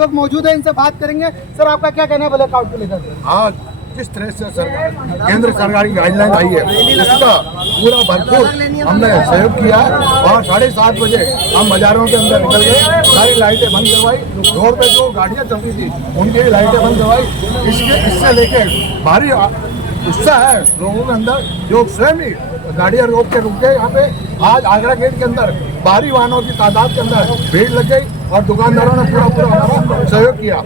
लोग मौजूद हैं, इनसे बात करेंगे। सर, आपका क्या कहना है ब्लैकआउट को लेकर? आज जिस तरह से केंद्र सरकार की गाइडलाइन आई है उसका पूरा भरपूर हमने सहयोग किया और 7:30 बजे हम बाजारों के अंदर निकल गए, सारी लाइटें बंद करवाई, रोड पे जो गाड़ियां चल रही थी उनकी भी लाइटें बंद करवाई। इससे लेके भारी उत्साह है लोगों के अंदर, जो स्वयं ही गाड़ियां रोक के यहाँ पे आज आगरा गेट के अंदर भारी वाहनों की तादाद के अंदर भीड़ लग गई और दुकानदारों ने पूरा हमारा सहयोग किया।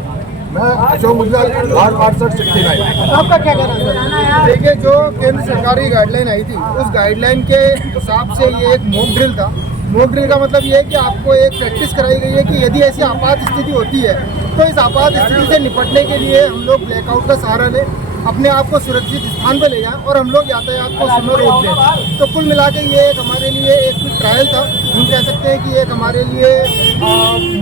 मैं अशोक मुद्गल, वार्ड पार्षद 69। आपका क्या कहना है? देखिए, जो केंद्र सरकार की गाइडलाइन आई थी उस गाइडलाइन के हिसाब से ये एक मॉक ड्रिल था। मॉक ड्रिल का मतलब ये है कि आपको एक प्रैक्टिस कराई गई है कि यदि ऐसी आपात स्थिति होती है तो इस आपात स्थिति से निपटने के लिए हम लोग ब्लैकआउट का सहारा लें, अपने आप को सुरक्षित स्थान पर ले जाएं और हम लोग यातायात को सुनो रोक दें। तो कुल मिला के ये एक हमारे लिए एक ट्रायल था, हम कह सकते हैं कि एक हमारे लिए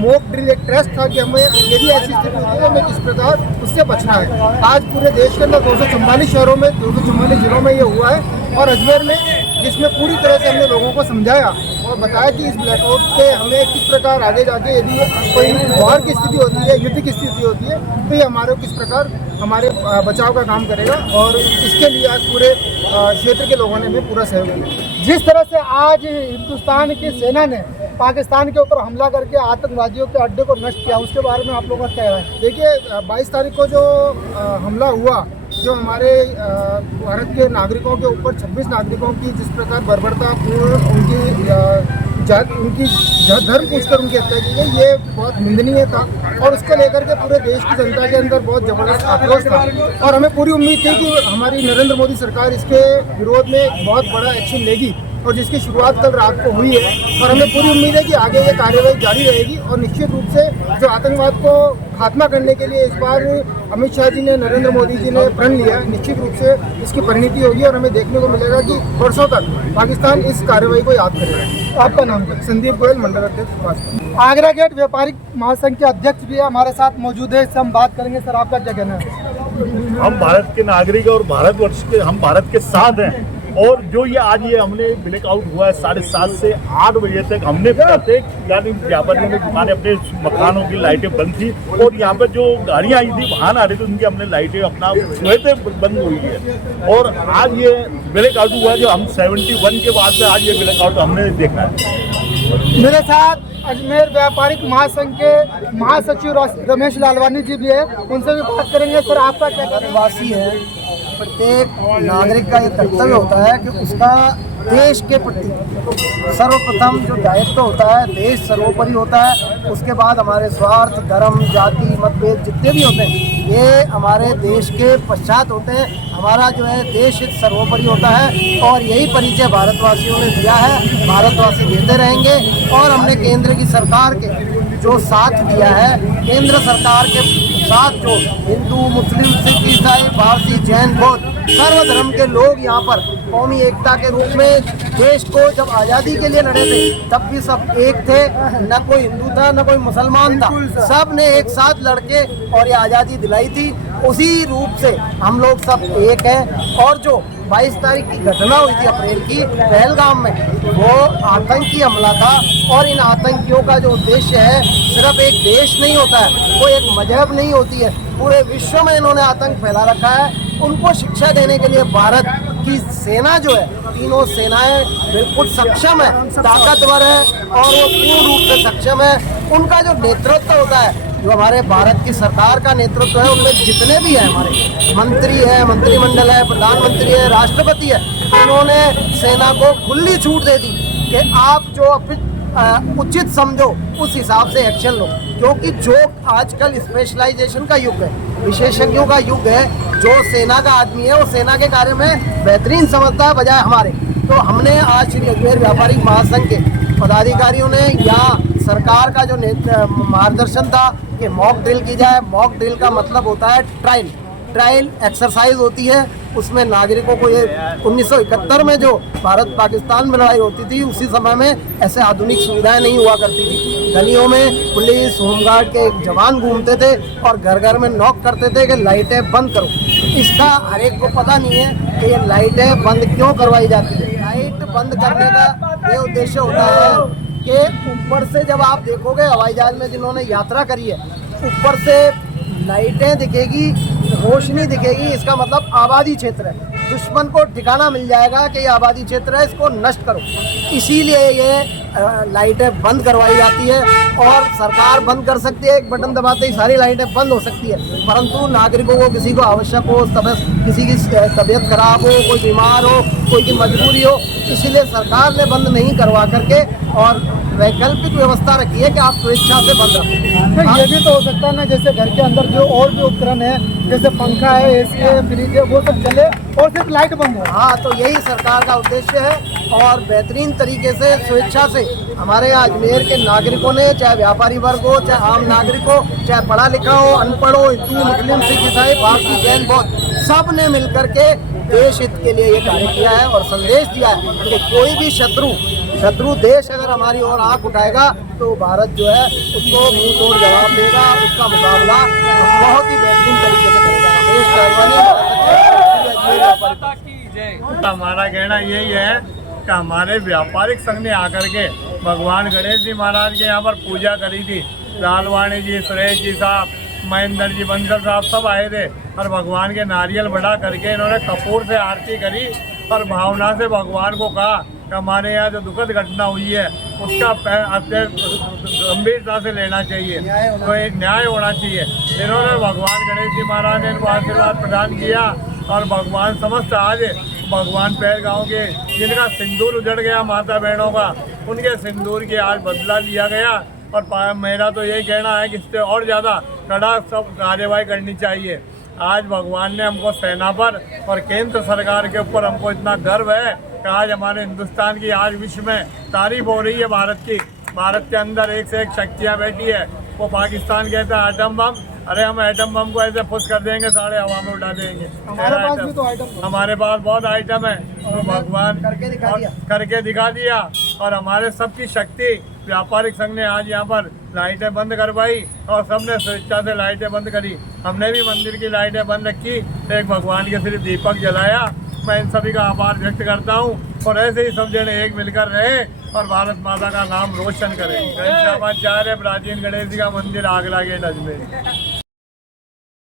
मॉक ड्रिल एक टेस्ट था कि हमें यदि ऐसी स्थिति होती है तो हमें किस प्रकार उससे बचना है। आज पूरे देश के अंदर 244 शहरों में 244 जिलों में ये हुआ है और अजमेर में, जिसमें पूरी तरह से हमने लोगों को समझाया और बताया कि इस ब्लैकआउट के हमें किस प्रकार आगे जाके यदि कोई वॉर की स्थिति होती है, युद्ध की स्थिति होती है, तो ये हमारे किस प्रकार हमारे बचाव का काम करेगा और इसके लिए आज पूरे क्षेत्र के लोगों ने भी पूरा सहयोग दिया। जिस तरह से आज हिंदुस्तान की सेना ने पाकिस्तान के ऊपर हमला करके आतंकवादियों के अड्डे को नष्ट किया, उसके बारे में आप लोगों का क्या राय है? देखिए, 22 तारीख को जो हमला हुआ, जो हमारे भारत के नागरिकों के ऊपर 26 नागरिकों की जिस प्रकार बर्बरतापूर्ण उनकी धर्म पूछकर उनकी हत्या की गई, ये बहुत निंदनीय था और उसको लेकर के पूरे देश की जनता के अंदर बहुत जबरदस्त आक्रोश था और हमें पूरी उम्मीद थी कि हमारी नरेंद्र मोदी सरकार इसके विरोध में एक बहुत बड़ा एक्शन लेगी और जिसकी शुरुआत कल रात को हुई है और हमें पूरी उम्मीद है कि आगे ये कार्यवाही जारी रहेगी और निश्चित रूप से जो आतंकवाद को खात्मा करने के लिए इस बार अमित शाह जी ने, नरेंद्र मोदी जी ने प्रण लिया, निश्चित रूप से इसकी परिणति होगी और हमें देखने को मिलेगा कि वर्षों तक पाकिस्तान इस कार्यवाही को याद करेगा। आपका नाम क्या? संदीप गोयल, मंडल अध्यक्ष भाजपा। आगरा गेट व्यापारिक महासंघ के अध्यक्ष भी हमारे साथ मौजूद है, इससे हम बात करेंगे। सर, आपका क्या कहना है? हम भारत के नागरिक और भारतवर्ष के, हम भारत के साथ हैं और जो ये आज ये हमने ब्लैकआउट हुआ है 7:30 से 8 बजे तक, हमने प्रत्येक यानी व्यापारियों ने दुकानें अपने मकानों की लाइटें बंद थी और यहाँ पर जो गाड़ियाँ आई थी, वाहन आ रहे थे, उनकी हमने लाइटें अपना सुबह बंद हुई है और आज ये ब्लैकआउट हुआ जो हम 71 के बाद से आज ये ब्लैकआउट हमने देखा है। मेरे साथ अजमेर व्यापारिक महासंघ के महासचिव रमेश लालवानी जी भी है, उनसे भी बात करेंगे। सर, आपका क्या कहना है? वासी है, प्रत्येक नागरिक का ये कर्तव्य होता है कि उसका देश के प्रति सर्वप्रथम जो दायित्व होता है, देश सर्वोपरि होता है, उसके बाद हमारे स्वार्थ, धर्म, जाति, मतभेद जितने भी होते हैं ये हमारे देश के पश्चात होते हैं। हमारा जो है देश हित सर्वोपरि होता है और यही परिचय भारतवासियों ने दिया है, भारतवासी देते रहेंगे और हमने केंद्र की सरकार के जो साथ दिया है, केंद्र सरकार के साथ जो हिंदू, मुस्लिम, सिख, ईसाई, पारसी, जैन, बौद्ध सर्वधर्म के लोग यहाँ पर कौमी एकता के रूप में देश को जब आज़ादी के लिए लड़े थे तब भी सब एक थे, न कोई हिंदू था न कोई मुसलमान था, सब ने एक साथ लड़के और ये आज़ादी दिलाई थी। उसी रूप से हम लोग सब एक हैं और जो 22 तारीख की घटना हुई थी अप्रैल की पहलगाम में, वो आतंकी हमला था और इन आतंकियों का जो उद्देश्य है सिर्फ एक देश नहीं होता है, वो एक मजहब नहीं होती है, पूरे विश्व में इन्होंने आतंक फैला रखा है। उनको शिक्षा देने के लिए भारत की सेना जो है, तीनों सेनाएं बिल्कुल सक्षम है, ताकतवर है और वो पूर्ण रूप से सक्षम है। उनका जो नेतृत्व होता है, जो हमारे भारत की सरकार का नेतृत्व है, उनमें जितने भी हैं हमारे मंत्री है, मंत्रिमंडल है, प्रधानमंत्री है, राष्ट्रपति है, उन्होंने सेना को खुली छूट दे दी कि आप जो उचित समझो उस हिसाब से एक्शन लो, क्योंकि जो आजकल स्पेशलाइजेशन का युग है, विशेषज्ञों का युग है, जो सेना का आदमी है वो सेना के कार्य में बेहतरीन समझता है बजाय हमारे। तो हमने आज श्री अजमेर व्यापारिक महासंघ के पदाधिकारियों ने यहाँ सरकार का जो मार्गदर्शन था कि मॉक ड्रिल की जाए। मॉक ड्रिल का मतलब होता है ट्रायल एक्सरसाइज होती है, उसमें नागरिकों को ये 1971 में जो भारत पाकिस्तान में लड़ाई होती थी उसी समय में ऐसे आधुनिक सुविधाएं नहीं हुआ करती थी। गलियों में पुलिस, होमगार्ड के जवान घूमते थे और घर घर में नॉक करते थे कि लाइटें बंद करो। इसका हर एक को पता नहीं है कि ये लाइटें बंद क्यों करवाई जाती है। लाइट बंद करने का ये उद्देश्य होता है कि ऊपर से जब आप देखोगे हवाई जहाज में जिन्होंने यात्रा करी है ऊपर से लाइटें दिखेगी, रोशनी दिखेगी, इसका मतलब आबादी क्षेत्र है। दुश्मन को ठिकाना मिल जाएगा कि ये आबादी क्षेत्र है, इसको नष्ट करो। इसीलिए ये लाइटें बंद करवाई जाती है और सरकार बंद कर सकती है, एक बटन दबाते ही सारी लाइटें बंद हो सकती है। परंतु नागरिकों को, किसी को आवश्यक हो, किसी की तबीयत खराब हो, कोई बीमार हो, कोई की मजबूरी हो, इसीलिए सरकार ने बंद नहीं करवा करके और वैकल्पिक व्यवस्था रखी है कि आप स्वेच्छा से बंद रखें। तो ये भी तो हो सकता है ना, जैसे घर के अंदर जो और भी उपकरण है, जैसे पंखा है, एसी है, फ्रिज है, वो सब चले और सिर्फ लाइट बंद हो। हाँ, तो यही सरकार का उद्देश्य है और बेहतरीन तरीके से स्वेच्छा से हमारे यहाँ अजमेर के नागरिकों ने, चाहे व्यापारी वर्ग हो, चाहे आम नागरिक हो, चाहे पढ़ा लिखा हो, अनपढ़ हो, हिंदू, मुस्लिम, सिख, ईसाई, पारसी, जैन, बौद्ध, सब ने मिलकर के देश हित के लिए ये कार्य किया है और संदेश दिया है कि कोई भी शत्रु देश अगर हमारी ओर आंख उठाएगा तो भारत जो है उसको मुंह तोड़ जवाब देगा, उसका मुकाबला बहुत ही बेहतरीन तरीके से करेगा। हमारा कहना यही है कि हमारे व्यापारिक संघ ने आकर के भगवान गणेश जी महाराज के यहाँ पर पूजा करी थी। लालवाणी जी, सुरेश जी साहब, महेंद्र जी, बंसल साहब सब आए थे और भगवान के नारियल बढ़ा करके इन्होंने कपूर से आरती करी और भावना से भगवान को कहा कि हमारे यहाँ जो दुखद घटना हुई है उसका गंभीरता से लेना चाहिए, तो एक न्याय होना चाहिए। इन्होंने भगवान गणेश जी महाराज ने इनको आशीर्वाद प्रदान किया और भगवान समस्त आज भगवान पैर गाँव के जिनका सिंदूर उजड़ गया माता बहनों का, उनके सिंदूर की आज बदला लिया गया। और मेरा तो यही कहना है कि इससे और ज़्यादा कड़ा सब कार्यवाही करनी चाहिए। आज भगवान ने हमको सेना पर और केंद्र सरकार के ऊपर हमको इतना गर्व है कि आज हमारे हिंदुस्तान की, आज विश्व में तारीफ हो रही है भारत की। भारत के अंदर एक से एक शक्तियाँ बैठी है। वो पाकिस्तान कहता है एटम बम, अरे हम एटम बम को ऐसे फुस कर देंगे, सारे हवा में उड़ा देंगे। हमारे पास भी तो आइटम, हमारे पास बहुत आइटम है, तो भगवान करके दिखा दिया। और हमारे सबकी शक्ति, व्यापारिक संघ ने आज यहाँ पर लाइटें बंद करवाई और सबने स्वेच्छा से लाइटें बंद करी। हमने भी मंदिर की लाइटें बंद रखी, एक भगवान के सिर्फ दीपक जलाया। मैं इन सभी का आभार व्यक्त करता हूँ और ऐसे ही सब जने एक मिलकर रहे और भारत माता का नाम रोशन करें। गणेश प्राचीन गणेश जी का मंदिर, आगरा गेट, अजमेर।